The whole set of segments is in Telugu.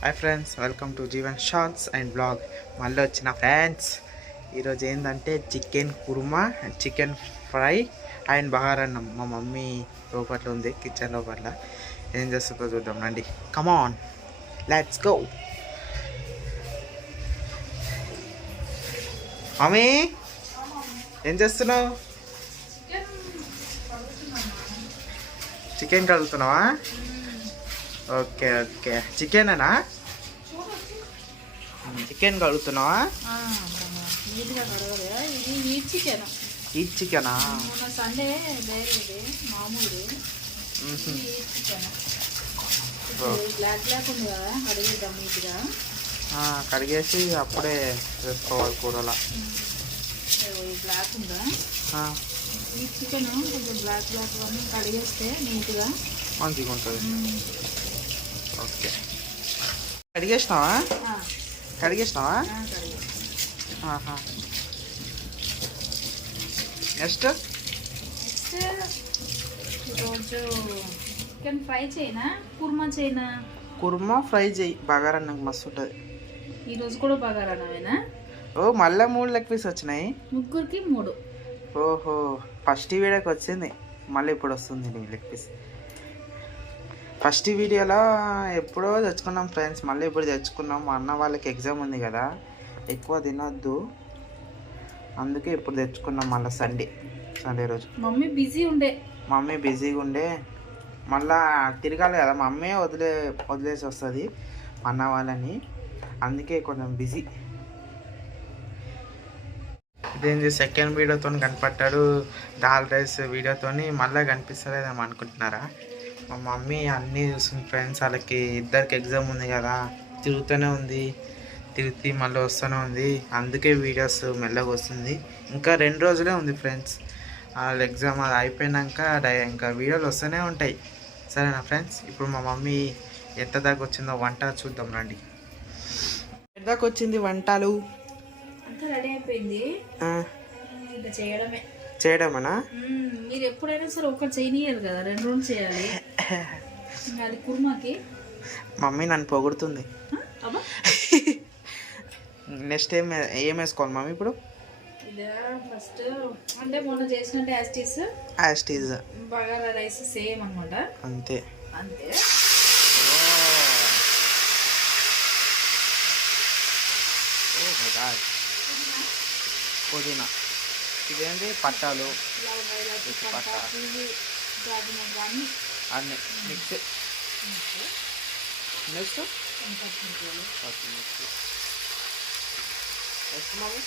Hi friends, welcome to Jeevan shorts and blog. మళ్ళీ వచ్చిన ఫ్రెండ్స్, ఈరోజు ఏంటంటే chicken korma, chicken fry and బగారన్నం. మా మమ్మీ లోపల ఉంది, కిచెన్ లోపల. ఏం చేస్తుందో చూద్దాం రండి. కమాన్, లెట్స్ గో. మమ్మీ ఏం చేస్తున్నావు? చికెన్ కడుగుతున్నావా? ఓకే ఓకే, చికెనేనా? చికెన్ కడుగుతున్నావా? ఈ చికెనా? కడిగేసి అప్పుడే వేసుకోవాలి కూరలా. బ్లాక్ ఉందా? ఈ చికెన్ కొంచెం బ్లాక్ కడిగేస్తే నీట్గా మంచిగా ఉంటుంది. ఓకే, కడిగేసినావా? నెక్స్ట్ ఈరోజు చికెన్ ఫ్రై చేయనా, కుర్మా చేయనా? కుర్మా ఫ్రై చేయి, బగారన్నం మస్తు ఉంటుంది. ఈరోజు కూడా బగారన్నమేనా? ఓ, మళ్ళీ 3 లెగ్ పీస్ వచ్చినాయి. ముగ్గురికి 3. ఓహో, ఫస్ట్ వీడియోకి వచ్చింది, మళ్ళీ ఇప్పుడు వస్తుంది నీ లెగ్ పీస్. ఫస్ట్ వీడియోలో ఎప్పుడో తెచ్చుకున్నాం ఫ్రెండ్స్, మళ్ళీ ఇప్పుడు తెచ్చుకున్నాం. మా అన్న వాళ్ళకి ఎగ్జామ్ ఉంది కదా, ఎక్కువ తినొద్దు, అందుకే ఇప్పుడు తెచ్చుకున్నాం. మళ్ళీ సండే రోజు మమ్మీ బిజీగా ఉండే, మళ్ళా తిరగాలి కదా, మమ్మీ వదిలేసి వస్తుంది అన్న వాళ్ళని, అందుకే కొంచెం బిజీ. ఇదేంటి సెకండ్ వీడియోతో కనపడ్డాడు, దాల్ రైస్ వీడియోతో మళ్ళీ కనిపిస్తలేదేమో అనుకుంటున్నారా? మా మమ్మీ అన్నీ చూస్తుంది ఫ్రెండ్స్, వాళ్ళకి ఇద్దరికి ఎగ్జామ్ ఉంది కదా, తిరుగుతూనే ఉంది, తిరిగి మళ్ళీ వస్తూనే ఉంది, అందుకే వీడియోస్ మెల్లగా వస్తుంది. ఇంకా 2 రోజులే ఉంది ఫ్రెండ్స్, వాళ్ళ ఎగ్జామ్ అది అయిపోయినాక ఇంకా వీడియోలు వస్తూనే ఉంటాయి. సరేనా ఫ్రెండ్స్? ఇప్పుడు మా మమ్మీ ఎంత దాకా వచ్చిందో వంట చూద్దాం రండి. ఎంత దాకా వచ్చింది వంటలు? అంతా రెడీ అయిపోయింది, ఇంకా చేయడమేనా? మీరు ఎప్పుడైనా సరే ఒకటి చేయనియాలి కదా, 2 చేయాలి. అది కుర్మాకి మమ్మీ నన్ను పొగుడుతుంది. నెక్స్ట్ ఏం వేసుకోవాలి మమ్మీ ఇప్పుడు? ఫస్ట్ అంటే మొన్న చేసినట్టు యాస్టీస్ బగారా రైస్ సేమ్ అనమాట. అంతే. పుదీనా, ఇదేంటి పట్టాలు, అన్నీ మిక్స్. నెక్స్ట్ మమ్మీ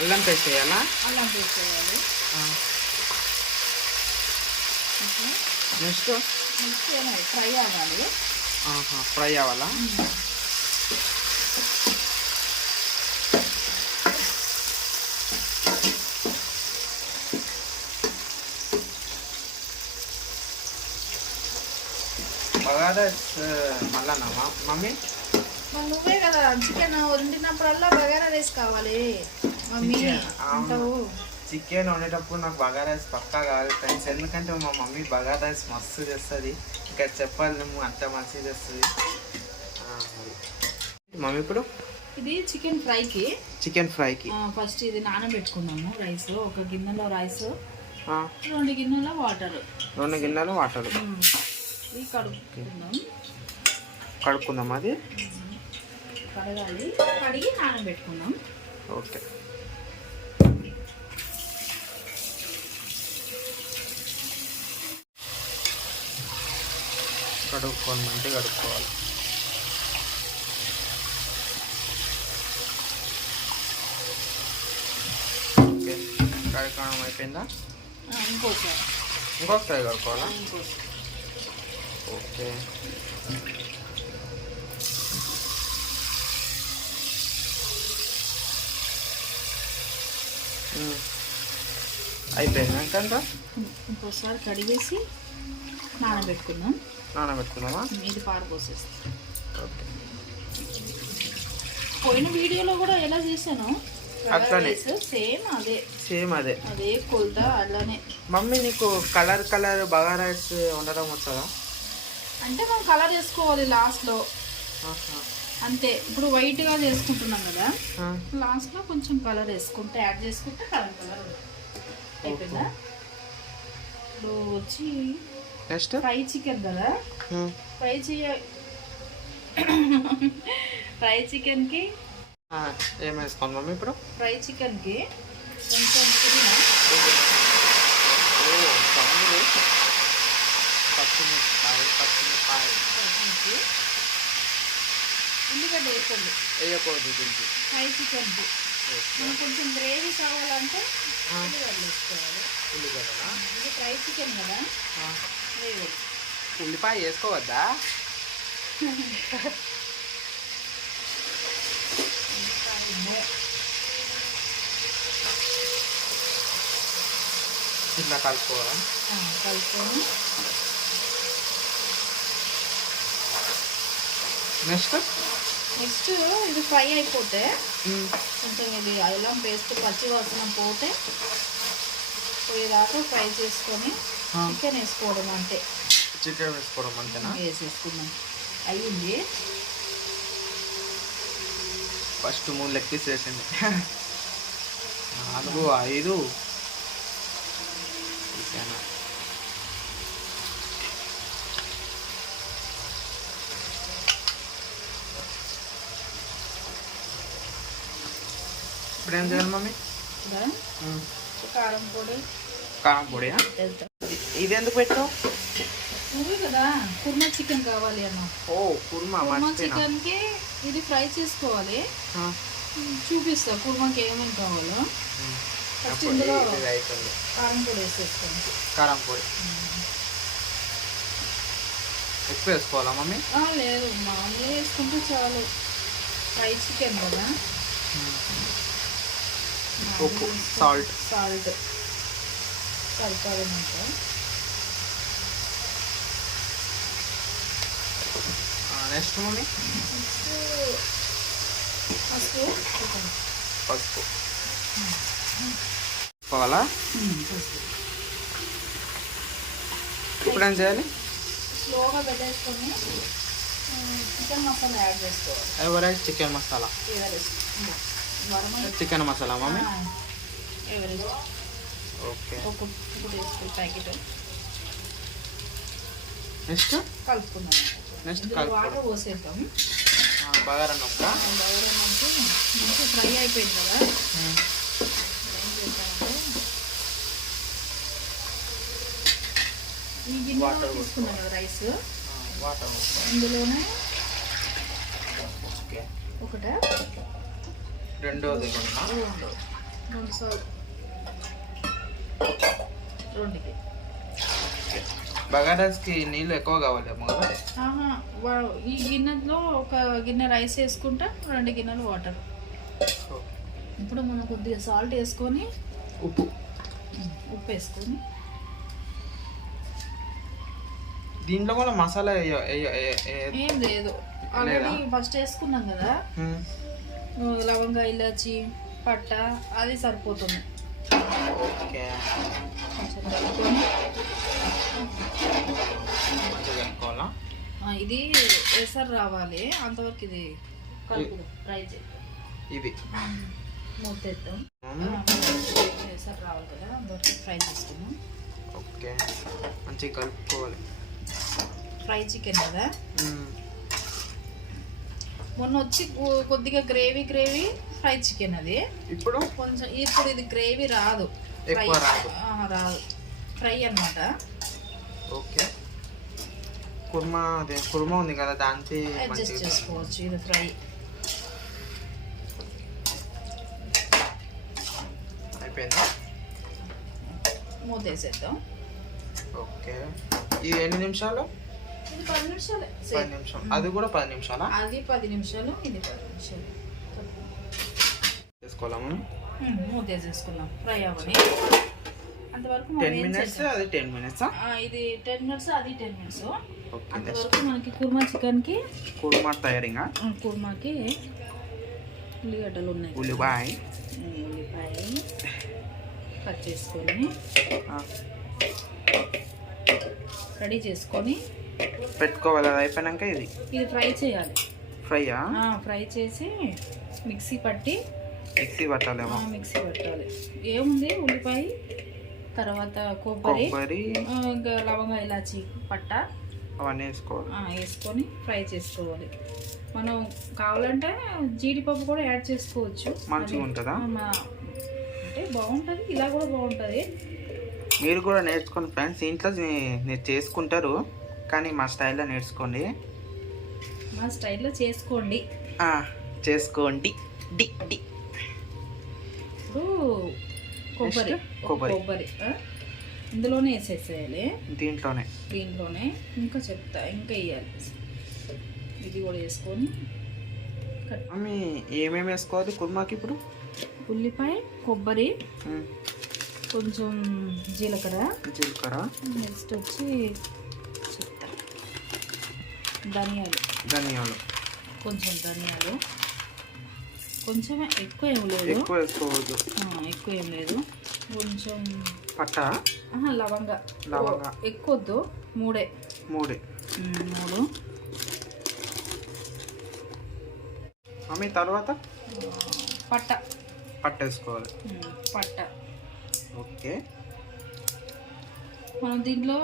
అల్లం పేస్ట్ వేయాలా? అల్లం పేస్ట్ వేయాలి. నెక్స్ట్ ఫ్రై అవ్వాలి. ఫ్రై అవ్వాలా? బగారా మళ్ళా మమ్మీ? నువ్వే కదా చికెన్ వండినప్పుడల్లా బగారా రైస్ కావాలి మమ్మీ అంటావు. చికెన్ వండేటప్పుడు నాకు బగారా రైస్ పక్కా కావాలి ఫ్రెండ్స్, ఎందుకంటే మా మమ్మీ బగారా రైస్ మస్తు చేస్తుంది, ఇంకా చెప్పాలి నువ్వు అంత మంచిగా చేస్తుంది మమ్మీ. ఇప్పుడు ఇది చికెన్ ఫ్రైకి ఫస్ట్ ఇది నానబెట్టుకున్నాము. రైస్ ఒక గిన్నెలో రైస్, 2 గిన్నెల వాటర్. 2 గిన్నెలు వాటర్ ఇది కడుక్కుందాం. అది కడగాలి, కడిగి నానబెట్టుకున్నాం. ఓకే. కడుక్కోమంటే కడుక్కోవాలి. ఓకే, కడుక్కోవడం అయిపోయిందా? ఇంకొకసారి కడుక్కోవాలా? ఓకే. అయిపోయిందా? ఇంకోసారి కడిగేసి నానబెట్టుకుందామా? ఇది పారిపోసేస్తాం. ఓకే. పోయిన వీడియోలో కూడా ఎలా చేశాను అట్లానే సేమ్ అదే కొలత అలానే. మమ్మీ నీకు కలర్ బగారా రైస్ వండడం వస్తుందా? అంటే మనం కలర్ చేసుకోవాలి లాస్ట్లో అంతే. ఇప్పుడు వైట్గా చేసుకుంటున్నాం కదా, లాస్ట్లో కొంచెం కలర్ వేసుకుంటే యాడ్ చేసుకుంటే కలర్ అయిపోయిందా. ఇప్పుడు వచ్చి నెక్స్ట్ ఫ్రై చికెన్ కదా, ఫ్రై చికెన్కి ఏం వేసుకోండి మమ్మీ ఇప్పుడు? ఫ్రై చికెన్కి కొంచెం పుదీనా, పచ్చిమిర్చి, ఉల్లిగడ్డ వేయకూడదు దీనికి. ఫ్రై చికెన్కి మనకు కొంచెం గ్రేవీ కావాలంటే ఉల్లిగడ్డ వేసుకోవాలి. ఉల్లిగడ్డనా? ఇది ఫ్రై చికెన్ కదా, వేయకూడదు. ఉల్లిపాయ వేసుకోవద్దా? ఇట్లా కలుపుకోవాలా? కలుపుకొని నెక్స్ట్ ఇది ఫ్రై అయిపోతే కొంచెం ఇది అల్లం పేస్ట్ పచ్చి వాసన పోతే పోయేదాకా ఫ్రై చేసుకొని చికెన్ వేసుకోవడం అంటే. చికెన్ వేసుకోవడం అంతేనా? వేసేసుకున్నాం. అయ్యింది. ఫస్ట్ 3 లెగ్ పీస్ వేసింది. 4, 5 ఇప్పుడు ఏం చేయాలి మమ్మీ? కారం పొడి. కారం పొడియా? ఇది ఎందుకు పెట్టావు? నువ్వు కదా కుర్మా చికెన్ కావాలి అన్న. ఓ కుర్మా చికెన్కి ఇది ఫ్రై చేసుకోవాలి. చూపిస్తా కుర్మాకి ఏమేమి కావాలో. ఫస్ట్ ఇందులో కారం పొడి వేసేసుకోండి. కారం పొడి ఎక్కువ వేసుకోవాలా మమ్మీ? లేదు, మామూలుగా వేసుకుంటే చాలు. ఫ్రై చికెన్ కదా. ఉప్పు, సాల్ట్ సరిపడమంట. నెక్స్ట్ మమ్మీ పసుపు పోవాలా? ఇప్పుడు ఏం చేయాలి? స్లోగా పెట్టేసుకొని చికెన్ మసాలా యాడ్ చేసుకోవాలి. ఎవరైతే chicken masala, chicken masala mummy. Okay. Packet next కలుపుకున్నాం. నెక్స్ట్ వాటర్ పోసేద్దాం. బగారన్నంకి మంచిగా ఫ్రై అయిపోయింది కదా. ఏం చేద్దామంటే ఈ గిన్నెలో తీసుకున్నాం కదా రైస్, వాటర్ ఇందులోనే ఒకటే రెండోది 2 సార్లు 2కి. బగారాస్కి నీళ్ళు ఎక్కువ కావాలేమో కదా. ఈ గిన్నెలో ఒక గిన్నె రైస్ వేసుకుంటా 2 గిన్నెలు వాటర్. ఇప్పుడు మనం కొద్దిగా సాల్ట్ వేసుకొని ఉప్పు వేసుకొని దీంట్లో కూడా మసాలా ఏం లేదు, ఆల్రెడీ ఫస్ట్ వేసుకున్నాం కదా. లవంగ, ఇలాచి, పట్ట అది సరిపోతుంది. ఓకే. కొంచెం కలుపుకొని ఇది ఎసరు రావాలి అంతవరకు ఇది కలుపు ఫ్రై చేద్దాం. ఇది మూతేద్దాం. ఎసరు రావాలి కదా అంతవరకు ఫ్రై చేసుకుందాం. ఓకే. మంచిగా కలుపుకోవాలి. ఫ్రై చికెన్ కదా. మొన్న వచ్చి కొద్దిగా గ్రేవీ ఫ్రై చికెన్ అది. ఇప్పుడు కొంచెం ఇప్పుడు ఇది గ్రేవీ రాదు, రాదు, ఫ్రై అన్నమాట. ఓకే. కుర్మా కుర్మా ఉంది కదా, దానికి అడ్జస్ట్ చేసుకోవచ్చు. ఇది ఫ్రై అయిపోయిందా? మూత వేసేద్దాం. ఓకే. ఇది ఎన్ని నిమిషాలు? ఇది 10 నిమిషాలే. 10 నిమిషాలు. అది కూడా 10 నిమిషాలా? అది 10 నిమిషాలు, ఇది 10 నిమిషాలు చేసుకోవాలా? మూత వేసేసుకున్నాం. ఫ్రై అవ్వని అంతవరకు 10 మినిట్స్. అది 10 మినిట్స్. ఇది 10 మినిట్స్, అది 10 మినిట్స్. అంతవరకు మనకి కుర్మా చికెన్కి కుర్మా తయారీగా. కుర్మాకి ఉల్లిగడ్డలు ఉన్నాయి. ఉల్లిపాయ కట్ చేసుకొని రెడీ చేసుకొని పెట్టుకోవాలి. అది అయిపోయాక ఇది ఫ్రై చేయాలి. ఫ్రైయా? ఫ్రై చేసి మిక్సీ పట్టి మిక్సీ పట్టాలేమో. మిక్సీ పట్టాలి. ఏముంది, ఉల్లిపాయ, తర్వాత కొబ్బరి, ఇంకా లవంగా, ఇలాచి, పట్ట అవన్నీ వేసుకొని ఫ్రై చేసుకోవాలి. మనం కావాలంటే జీడిపప్పు కూడా యాడ్ చేసుకోవచ్చు. మంచిగా ఉంటుందా? అంటే బాగుంటుంది, ఇలా కూడా బాగుంటుంది. మీరు కూడా నేర్చుకోండి ఫ్రెండ్స్. ఇంట్లో మీరు చేసుకుంటారు కానీ మా స్టైల్లో నేర్చుకోండి. మా స్టైల్లో చేసుకోండి. ఇప్పుడు కొబ్బరి ఇందులోనే వేసేసేయాలి. దీంట్లోనే ఇంకా చెప్తా, ఇంకా వేయాలి. ఇది కూడా వేసుకొని ఏమేమి వేసుకోవాలి కుర్మాకి? ఇప్పుడు ఉల్లిపాయ, కొబ్బరి, కొంచెం జీలకర్ర, నెక్స్ట్ వచ్చి చెప్తా ధనియాలు, కొంచెం ధనియాలు, కొంచెం ఎక్కువ ఏం లేదు, ఎక్కువ వేసుకోవద్దు. ఎక్కువ ఏం లేదు, కొంచెం పట్ట, లవంగా ఎక్కువ వద్దు, మూడు. తర్వాత పట్ట వేసుకోవాలి. ఓకే. మనం దీంట్లో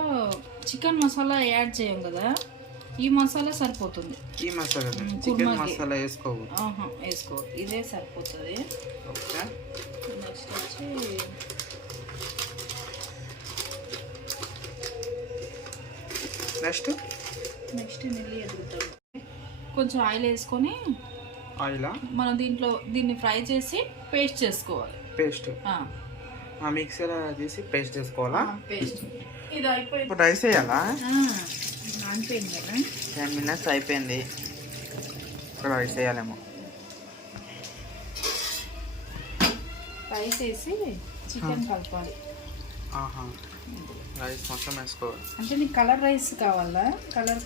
చికెన్ మసాలా యాడ్ చేయం కదా, ఈ మసాలా సరిపోతుంది. ఈ మసాలా చికెన్ మసాలా వేసుకోవద్దు, ఇదే సరిపోతుంది. ఓకే. నెక్స్ట్ వచ్చి నెక్స్ట్ నెల్లి ఎదుగుతాం. కొంచెం ఆయిల్ వేసుకొని మనం దీన్ని ఫ్రై చేసి పేస్ట్ చేసుకోవాలి. మిక్సీలో తీసి పేస్ట్ చేసుకోవాలా? ఇది అయిపోయింది. ఇప్పుడు రైస్ వేయాలా? అయిపోయింది కదా, 10 minutes అయిపోయింది. ఇప్పుడు రైస్ వేయాలేమో. రైస్ వేసి చికెన్ కలపాలి. రైస్ మొత్తం వేసుకోవాలి. అంటే నీకు కలర్ రైస్ కావాలా? కలర్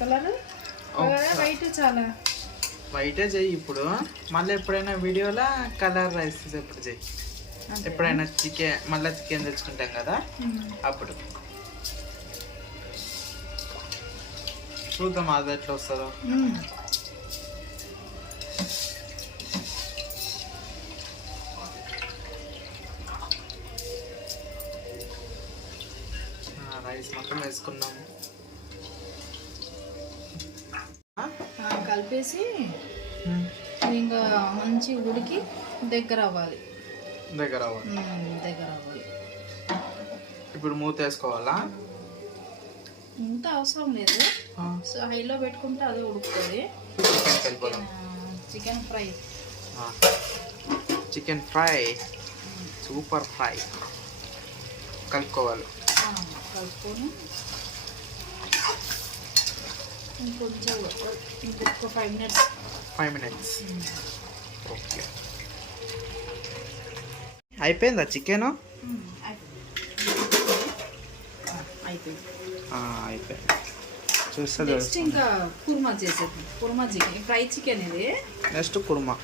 వైట్ చాలా వైటే చెయ్యి. ఇప్పుడు మళ్ళీ ఎప్పుడైనా వీడియోలో కలర్ రైస్ ఎప్పుడు చెయ్యి. ఎప్పుడైనా మళ్ళీ చికెన్ తెచ్చుకుంటాం కదా అప్పుడు చూద్దాం అది ఎట్లా వస్తుందో. రైస్ మొత్తం వేసుకున్నాము. కలిపేసి ఇంకా మంచి ఉడికి దగ్గర అవ్వాలి. ఇప్పుడు మూత వేసుకోవాలా? మూత అవసరం లేదు, సో హైలో పెట్టుకుంటే అదే ఉడుకుతుంది. చికెన్ ఫ్రై సూపర్ ఫ్రై కలుపుకోవాలి. కలుపుకొని ఇంకొక 5 minutes. ఓకే. అయిపోయిందా చికెన్? అయిపోయింది. చూస్తే నెక్స్ట్ ఇంకా కుర్మా చేసేది. కుర్మా చికెన్, ఫ్రై చికెన్ ఇది. నెక్స్ట్ కుర్మా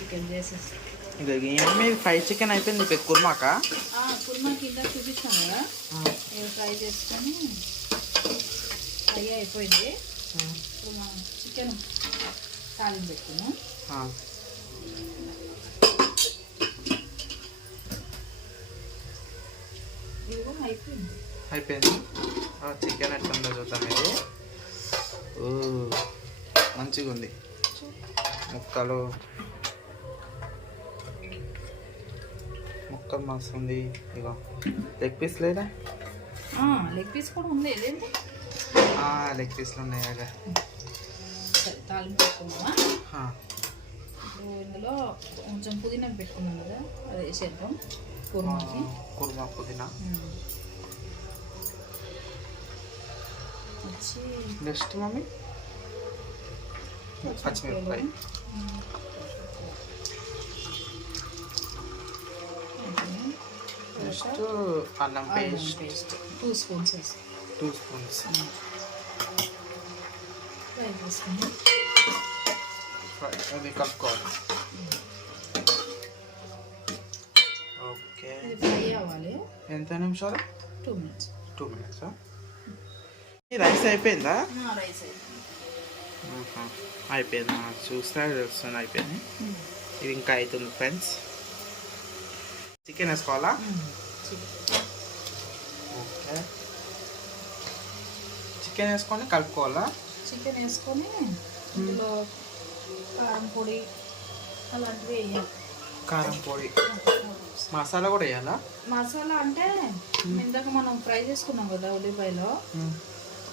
చికెన్ చేసేసి ఫ్రై చికెన్ అయిపోయింది. ఇప్పుడు కుర్మాకా? కుర్మా కింద చూపిస్తాను కదా, ఫ్రై చేసుకొని ఫ్రై అయిపోయింది. ఇప్పుడు మనం చికెన్ తాలింపు పెట్టుకున్నాం. అయిపోయింది. చికెన్ ఎట్లా ఉందో చూద్దాం. ఇది మంచిగా ఉంది. ముక్కలు మస్తు ఉంది. ఇగో లెగ్ పీస్ లేదా? లెగ్ పీస్ కూడా ఉంది. లెగ్ పీస్లు ఉన్నాయి. తాలింపు పెట్టుకున్నామా? ఇందులో కొంచెం పుదీనా పెట్టుకున్నాం కదా, అది వేసేద్దాం. కుర్మా పుదీనా వచ్చి నెక్స్ట్ మమ్మీ పచ్చిమిరపకాయ, నెక్స్ట్ అల్లం పేస్ట్ 2 స్పూన్స్. ఫ్రై చేసుకుని అది కలుపుకోవాలి. ఓకే. ఫ్రై అవ్వాలి. ఎంత నిమిషాలు? 2 minutes. 2 minutes. రైస్ అయిపోయిందా? రైస్ ఆహా. అయిపోయిందా? చూస్తే వస్తుంది అయిపోయింది. ఇది ఇంకా అవుతుంది ఫ్రెండ్స్. చికెన్ వేసుకోవాలా? ఓకే, చికెన్ వేసుకొని కలుపుకోవాలా? చికెన్ వేసుకొని ఇందులో కారం పొడి అలాంటివి వేయాలి. కారం పొడి, మసాలా కూడా వేయాలా? మసాలా అంటే ఇందాక మనం ఫ్రై చేసుకున్నాం కదా ఉల్లిపాయలో,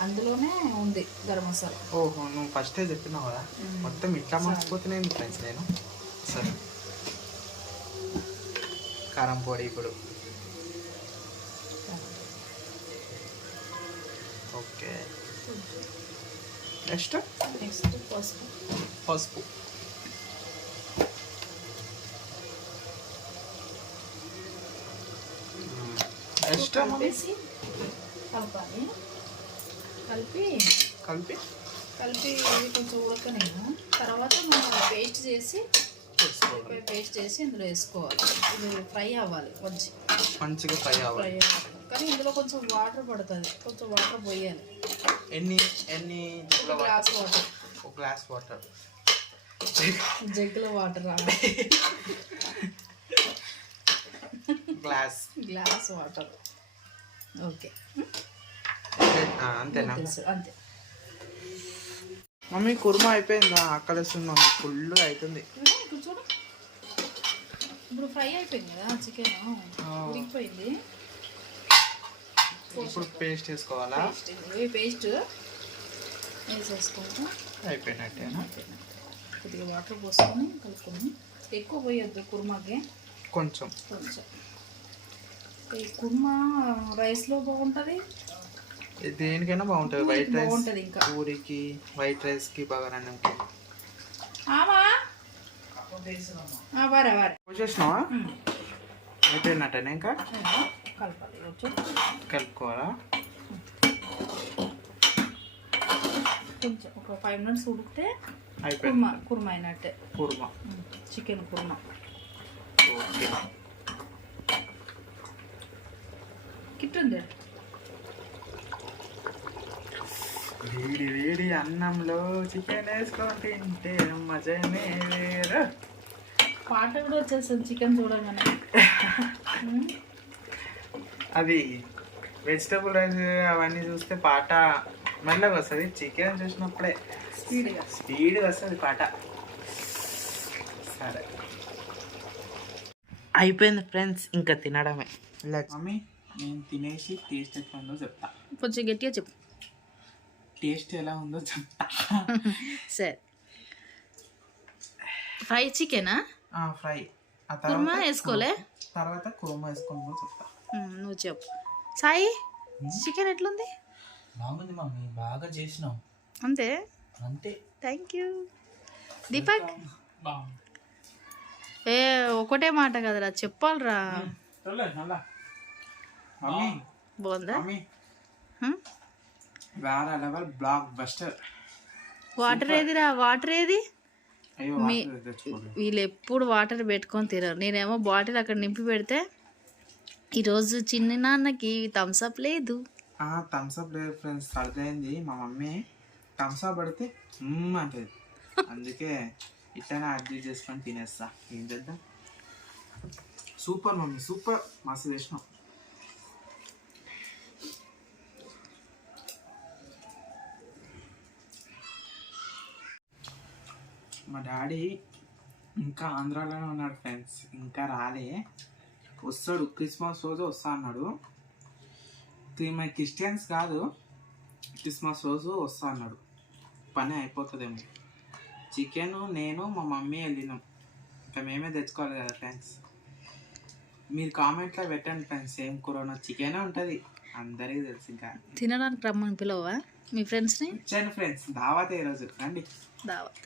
అందులోనే ఉంది గరం మసాలా. ఓహో, నువ్వు ఫస్టే చెప్పినావు కదా. మొత్తం ఇట్లా మర్చిపోతున్నాను ఫ్రెండ్స్ నేను. సరే, కారం పొడి ఇప్పుడు. ఓకే, నెక్స్ట్ పసుపు. నెక్స్ట్ కలిపేసి కలపాలి. కలిపి ఇది కొంచెం ఉడకనేమో. తర్వాత మనం పేస్ట్ చేసి ఇందులో వేసుకోవాలి. ఇది ఫ్రై అవ్వాలి, మంచిగా ఫ్రై అవ్వాలి. కానీ ఇందులో కొంచెం వాటర్ పడుతుంది, కొంచెం వాటర్ పోయాలి. ఎన్ని గ్లాస్ వాటర్, ఒక గ్లాస్ వాటర్, జగ్గులో వాటర్ గ్లాస్ వాటర్. ఓకే, అంతేనా? అంతే. మమ్మీ కుర్మా అయిపోయిందా? ఆకలిస్తుంది మమ్మీ, ఫుల్ అవుతుంది. చూడు, ఇప్పుడు ఫ్రై అయిపోయింది కదా చికెన్, ఉడికిపోయింది. ఇప్పుడు పేస్ట్ వేసుకోవాలా? పేస్ట్ వేసేసుకుంటా. అయిపోయినట్టేనా? కొద్దిగా వాటర్ పోసుకొని కలుపుకొని, ఎక్కువ పోయొద్దు కుర్మాకి, కొంచెం. ఈ కుర్మా రైస్లో బాగుంటుంది, దేనికైనా బాగుంటుంది. వైట్ రైస్ బాగుంటుంది, ఇంకా పూరికి, వైట్ రైస్కి, బాగా అన్నంకి. చూసేసినావా? అయిపోయినట్టేనా? ఇంకా కలపాలి, కలుపుకోవాలా? కొంచెం ఒక 5 minutes ఉడికితే అయిపోయింది. కుర్మా అయినట్టే. కుర్మా, చికెన్ కుర్మా. ఓకే. కిట్టుంది. వేడి వేడి అన్నంలో చికెన్ వేసుకొని తింటే మజనే వేరు. పాట కూడా వచ్చేస్తుంది చికెన్ చూడగానే. అది వెజిటబుల్ రైస్ అవన్నీ చూస్తే పాట మెల్లగా వస్తుంది, చికెన్ చూసినప్పుడే స్పీడ్గా వస్తుంది పాట. సరే, అయిపోయింది ఫ్రెండ్స్, ఇంకా తినడమే. మమ్మీ, నేను తినేసి టేస్ట్ ఎట్లా ఉందో చెప్తా. కొంచెం గట్టిగా చెప్పు. టేస్ట్ ఎలా ఉందో చెప్తా. సరే, ఫ్రై చికెనా? ఫ్రై. కుర్మా వేసుకోలే? తర్వాత కుర్మా వేసుకోమో చెప్తా. నువ్వు చెప్పు. సాయి, చికెన్ ఎట్లుంది? బాగుంది మమ్మీ, బాగా చేసినావు. అంతే. Thank you. దీపక్, ఒకటే మాట కదరా, చెప్పాలరా. బాగుందా? వేరే లెవెల్, బ్లాక్ బస్టర్. వాటర్ ఏదిరా? వాటర్ ఏది? వీళ్ళు ఎప్పుడు వాటర్ పెట్టుకొని తినరు. నేనేమో బాటిల్ అక్కడ నింపి పెడితే ఈరోజు చిన్న నాన్నకి థమ్స్అప్ లేదు. థమ్స్అప్ లేదు ఫ్రెండ్స్, సర్దైంది. మా మమ్మీ థమ్స్అప్ పడితే అంటది, అందుకే ఇట్లనే అడ్జస్ట్ చేసుకొని తినేస్తా. ఏం చేద్దాం. సూపర్ మమ్మీ, సూపర్, మస్తు చేసినాం. మా డాడీ ఇంకా ఆంధ్రాలోనే ఉన్నాడు ఫ్రెండ్స్, ఇంకా రాలే. వస్తాడు, క్రిస్మస్ రోజు వస్తా అన్నాడు. మేము క్రిస్టియన్స్ కాదు, క్రిస్మస్ రోజు వస్తా అన్నాడు. పని అయిపోతుందేమో. చికెన్ నేను మా మమ్మీ వెళ్ళినాం, ఇంకా మేమే తెచ్చుకోవాలి కదా ఫ్రెండ్స్. మీరు కామెంట్లో పెట్టండి ఫ్రెండ్స్, ఏం కూర చికెనే ఉంటుంది, అందరికీ తెలుసు. ఇంకా తినడానికి రమ్మని పిలవా మీ ఫ్రెండ్స్ని? వచ్చాను ఫ్రెండ్స్, దావత్ ఈరోజు రండి. దావత్.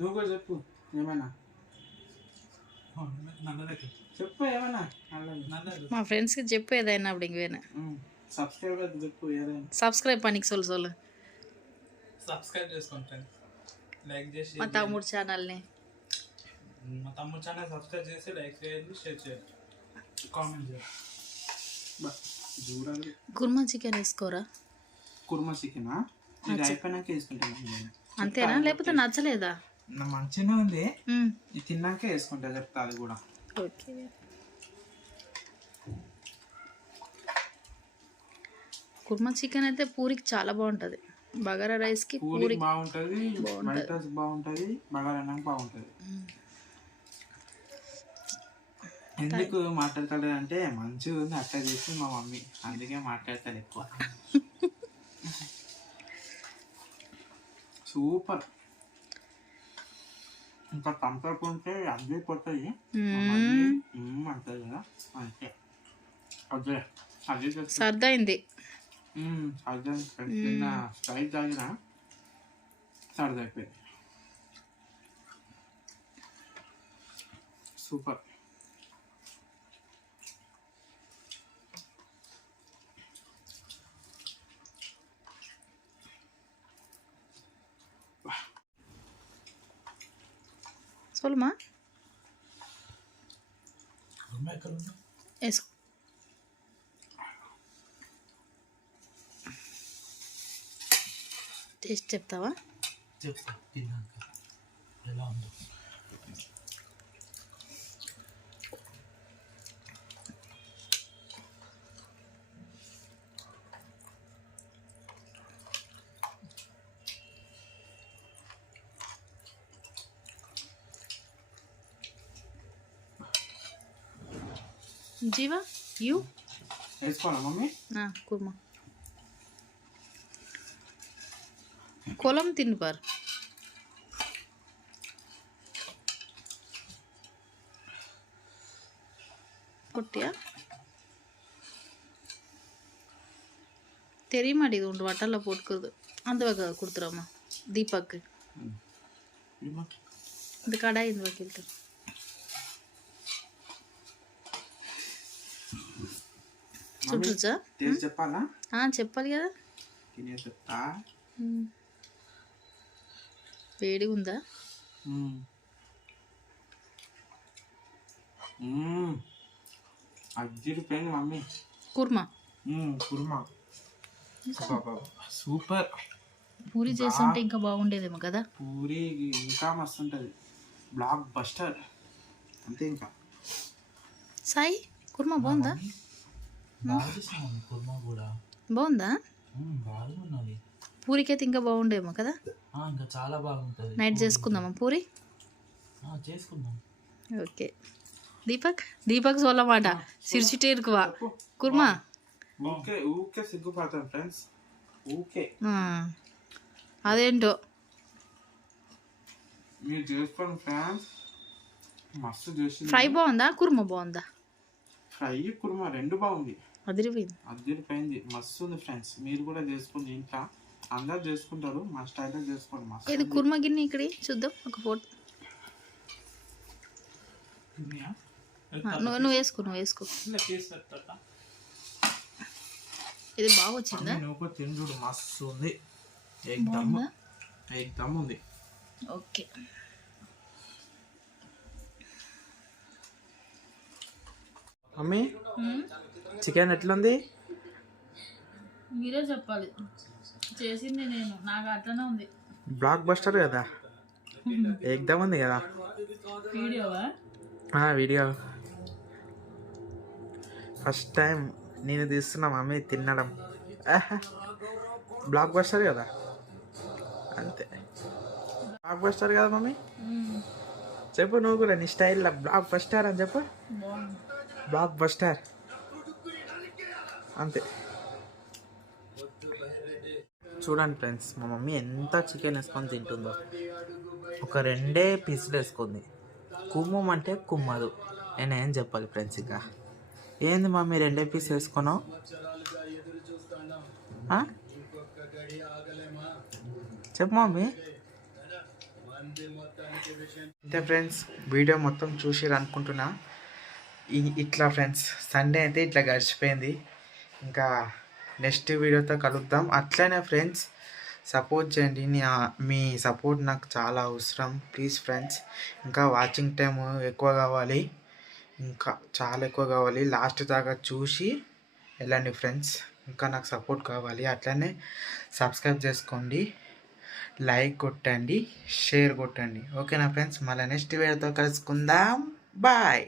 నువ్వు కూడా చెప్పు ఏమన్నా, చెప్పు ఏమన్నా. మా ఫ్రెండ్స్కి చెప్పు ఏదైనా. அப்படி வேணும் సబ్స్క్రైబ్ చెప్పు ఏదైనా. సబ్స్క్రైబ్ பண்ணிக்க சொல்லு. సబ్స్క్రైబ్ చేసుకోండి ఫ్రెండ్స్. లైక్ చేసి మా తమ్ముడు ఛానల్ని. మా తమ్ముడు ఛానల్ సబ్స్క్రైబ్ చేసి లైక్ చేయండి, షేర్ చేయండి, కామెంట్ చేయండి. చూడండి కుర్మా చికెన్ వేసుకోరా? కుర్మా చికెనా? ఇది అయిపోయినాక వేసుకుంటాను. అంతేనా లేకపోతే నచ్చలేదా? మంచిగానే ఉంది, ఇది తిన్నాకే వేసుకుంటా చెప్తా అది కూడా. ఓకే. కుర్మా చికెన్ అయితే పూరికి చాలా బాగుంటుంది. బగారా రైస్కి పూరి బాగుంటుంది, వైట్ రైస్ బాగుంటుంది, బగారా అన్నం బాగుంటుంది. ఎందుకు మాట్లాడతాడు అంటే మంచిగా ఉంది అట్లా చేసి మా మమ్మీ, అందుకే మాట్లాడతాడు ఎక్కువ. సూపర్. ఇంకా కంపేర్ ఉంటే అదే పోతుంది అంటుంది కదా, అంతే. అదే అదే సర్దైంది. చిన్న స్టైల్ తాగిన సర్దైపోయింది. సూపర్. சொல்லுமா వేసుకో. టేస్ట్ చెప్తావా? చెప్తా తిన్నాక ఎలా ఉందో. జీవా యూ వేసుకోవాలా మమ్మీ? కుర్మా కొలం తిను పార్. பொட்டியா தெரிய மாட்டேங்குது. உண்டு வட்டலில் போட்டுக்குது. அந்த வகை கொடுத்துருவோம்மா தீபாக்கு. இந்த கடாய் இந்த வகை இருக்கு. చుట్టూచా చెప్పాలా? చెప్పాలి కదా. చెప్తా. వేడి ఉందా? అదిరిపోయింది మమ్మీ. కుర్మా కుర్మా సూపర్. పూరి చేస్తుంటే ఇంకా బాగుండేదేమో కదా. పూరి ఇంకా మస్తు ఉంటుంది, బ్లాక్ బస్టర్ అంతే. ఇంకా సాయి కుర్మా బాగుందా? కుర్మా కూడా బాగుందా? బాగున్నది. పూరికైతే ఇంకా బాగుండేమో కదా. ఇంకా చాలా బాగుంటుంది. నైట్ చేసుకుందామా పూరి? చేసుకుందాం. ఓకే. దీపక్ சொல்ல மாட்டா, சிரிச்சிட்டே இருக்குவா. குருமா ఊకే ఊకే సిగ్గుపడతాను ఫ్రెండ్స్, ఊకే. అదేంటో మీరు చేసుకోండి ఫ్రెండ్స్, మస్తు చేసి. ఫ్రై బాగుందా కుర్మా బాగుందా? ఫ్రై కుర్మా రెండు బాగుంది, అదిరిపోయింది, మస్తు ఉంది ఫ్రెండ్స్. మీరు కూడా చేసుకోండి, ఇంట్లో అందరు చేసుకుంటారు, మా స్టైల్లో చేసుకోండి. మస్తు ఇది కుర్మా గిన్నె ఇక్కడ చూద్దాం ఒక ఫోటో. నువ్వు వేసుకో. ఇది బాగా వచ్చిందా? నువ్వు తిండు మస్తు ఉంది, ఎగ్దమ్ ఉంది. ఓకే. మమ్మీ చికెన్ ఎట్లుంది? మీరే చెప్పాలి, చేసింది నేను, నాకు అట్లనే ఉంది. బ్లాక్ బస్టర్ కదా, ఎగ్దమ్ ఉంది కదా. వీడియో ఫస్ట్ టైం నేను తీస్తున్నా మమ్మీ తినడం. బ్లాక్ బస్టర్ కదా, అంతే. బ్లాక్ బస్టర్ కదా మమ్మీ, చెప్పు నువ్వు కూడా నీ స్టైల్లో బ్లాక్ బస్టర్ అని చెప్పు. బ్లాక్ బస్టర్ అంతే. చూడండి ఫ్రెండ్స్, మా మమ్మీ ఎంత చికెన్ వేసుకొని తింటుందో. ఒక 2 పీసులు వేసుకుంది. కుమ్మం అంటే కుమ్మదు, నేనేం చెప్పాలి ఫ్రెండ్స్. ఇంకా ఏంది మమ్మీ 2 పీసులు వేసుకున్నావు? చెప్పు మమ్మీ. అంతే ఫ్రెండ్స్, వీడియో మొత్తం చూసిరు అనుకుంటున్నా. ఇట్లా ఫ్రెండ్స్, సండే అయితే ఇట్లా గడిచిపోయింది. ఇంకా నెక్స్ట్ వీడియోతో కలుద్దాం. అట్లనే ఫ్రెండ్స్, సపోర్ట్ చేయండి. మీ సపోర్ట్ నాకు చాలా అవసరం. ప్లీజ్ ఫ్రెండ్స్, ఇంకా వాచింగ్ టైం ఎక్కువ కావాలి, ఇంకా చాలా ఎక్కువ కావాలి. లాస్ట్ దాకా చూసి వెళ్ళండి ఫ్రెండ్స్. ఇంకా నాకు సపోర్ట్ కావాలి. అట్లనే సబ్స్క్రైబ్ చేసుకోండి, లైక్ కొట్టండి, షేర్ కొట్టండి. ఓకేనా ఫ్రెండ్స్, మళ్ళీ నెక్స్ట్ వీడియోతో కలుసుకుందాం. బాయ్.